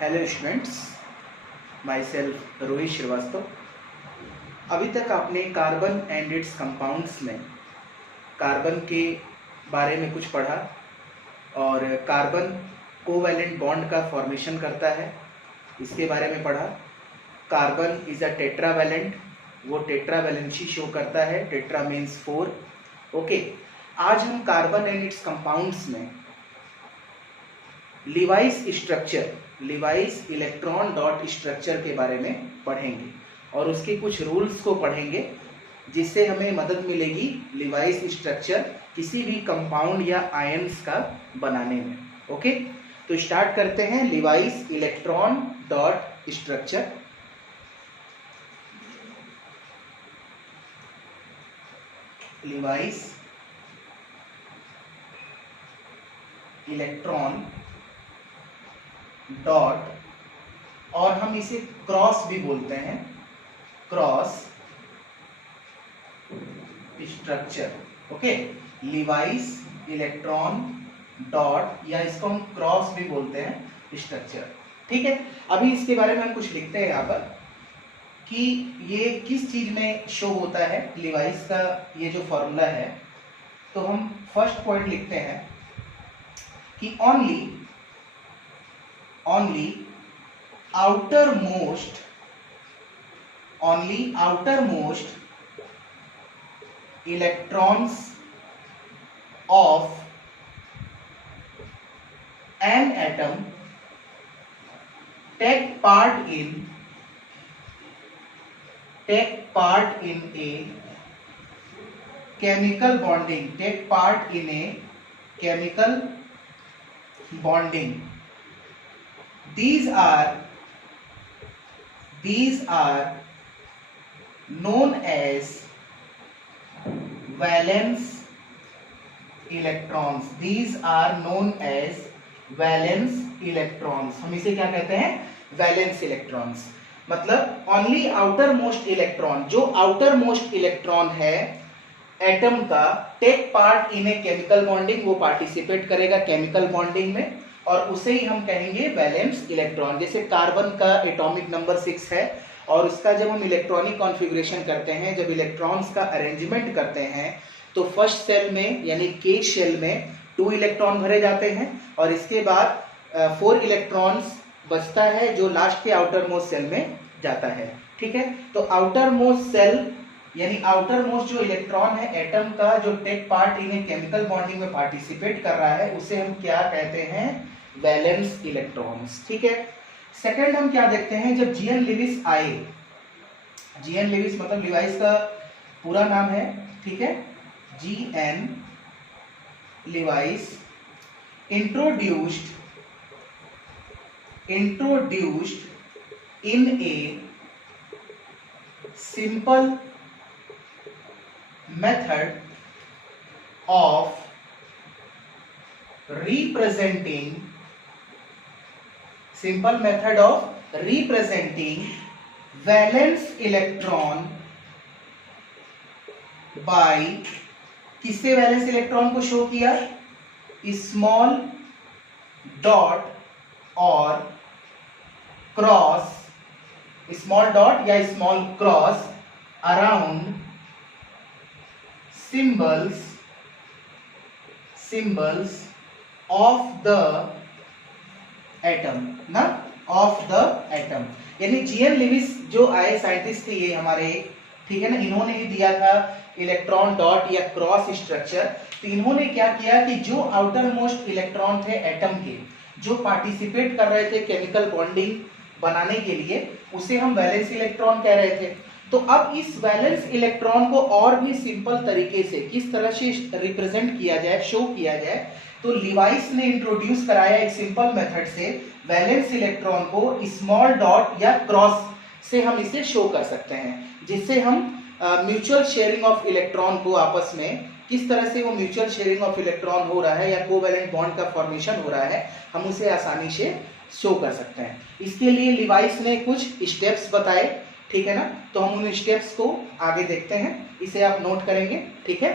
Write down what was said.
Hello students, myself Rohit Srivastava. अभी तक आपने कार्बन एंड इट्स कंपाउंड्स में कार्बन के बारे में कुछ पढ़ा और कार्बन कोवैलेंट बॉन्ड का फॉर्मेशन करता है, इसके बारे में पढ़ा। कार्बन इज़ अ टेट्रावैलेंट, वो टेट्रावैलेंसी शो करता है, टेट्रा मीन्स 4। ओके, आज हम कार्बन एंड इट्स कंपाउंड्स में Lewis structure, Lewis electron dot structure के बारे में पढ़ेंगे और उसके कुछ रूल्स को पढ़ेंगे जिससे हमें मदद मिलेगी लिवाइस स्ट्रक्चर किसी भी कंपाउंड या आयंस का बनाने में। ओके, तो स्टार्ट करते हैं Levi's electron dot structure. Lewis electron dot, और हम इसे क्रॉस भी बोलते हैं, cross structure. Okay, Levi's electron dot, या इसको हम क्रॉस भी बोलते हैं स्ट्रक्चर। ठीक है, अभी इसके बारे में हम कुछ लिखते हैं यहाँ पर कि ये किस चीज में शो होता है लिवाइस का ये जो फॉर्मूला है। तो हम फर्स्ट पॉइंट लिखते हैं कि only outermost electrons of an atom take part in a chemical bonding, take part in a chemical bonding. These are known as valence electrons. These are known as valence electrons. हम इसे क्या कहते हैं? valence electrons। मतलब only outermost electron, जो outermost electron है atom का, take part in a chemical bonding, वो पार्टिसिपेट करेगा केमिकल बॉन्डिंग में, और उसे ही हम कहेंगे वैलेंस इलेक्ट्रॉन। जैसे कार्बन का एटॉमिक नंबर 6 है और उसका जब हम इलेक्ट्रॉनिक कॉन्फ़िगरेशन करते हैं, जब इलेक्ट्रॉन्स का अरेंजमेंट करते हैं, तो फर्स्ट सेल में यानी के शेल में 2 इलेक्ट्रॉन भरे जाते हैं और इसके बाद 4 इलेक्ट्रॉन्स बचता है जो लास्ट के आउटर मोस्ट सेल में जाता है। ठीक है, तो आउटर मोस्ट सेल यानी आउटर मोस्ट जो इलेक्ट्रॉन है एटम का, जो take part in a chemical bonding में पार्टिसिपेट कर रहा है, उसे हम क्या कहते हैं? Valence electrons. ठीक है, सेकंड हम क्या देखते हैं, जब जीएन लिविस आए, जीएन लिविस मतलब लिवाइस का पूरा नाम है, ठीक है, G N Lewis introduced in a simple method of representing valence electron by, किससे वैलेंस इलेक्ट्रॉन को शो किया? स्मॉल डॉट और क्रॉस, स्मॉल डॉट या small cross around symbols of the atom, ना, of the atom। यानी जीएन लिविस जो आए scientist थे ये हमारे, ठीक है ना, इन्होंने ही दिया था इलेक्ट्रॉन डॉट या क्रॉस स्ट्रक्चर। तो इन्होंने क्या किया कि जो आउटर मोस्ट इलेक्ट्रॉन थे एटम के, जो पार्टिसिपेट कर रहे थे केमिकल बॉन्डिंग बनाने के लिए, उसे हम वैलेंस इलेक्ट्रॉन कह रहे थे। तो अब इस वैलेंस इलेक्ट्रॉन को और भी सिंपल तरीके से किस तरह से रिप्रेजेंट किया जाए, शो किया जाए, तो लिवाइस ने इंट्रोड्यूस कराया एक सिंपल मेथड से वैलेंस इलेक्ट्रॉन को स्मॉल डॉट या क्रॉस से हम इसे शो कर सकते हैं, जिससे हम म्यूचुअल शेयरिंग ऑफ इलेक्ट्रॉन को आपस में किस तरह से वो म्यूचुअल शेयरिंग ऑफ इलेक्ट्रॉन हो रहा है या कोवैलेंट बॉन्ड का फॉर्मेशन हो रहा है, हम उसे आसानी से शो कर सकते हैं। इसके लिए लिवाइस ने कुछ स्टेप्स बताए, ठीक है ना, तो हम उन स्टेप्स को आगे देखते हैं, इसे आप नोट करेंगे, ठीक है।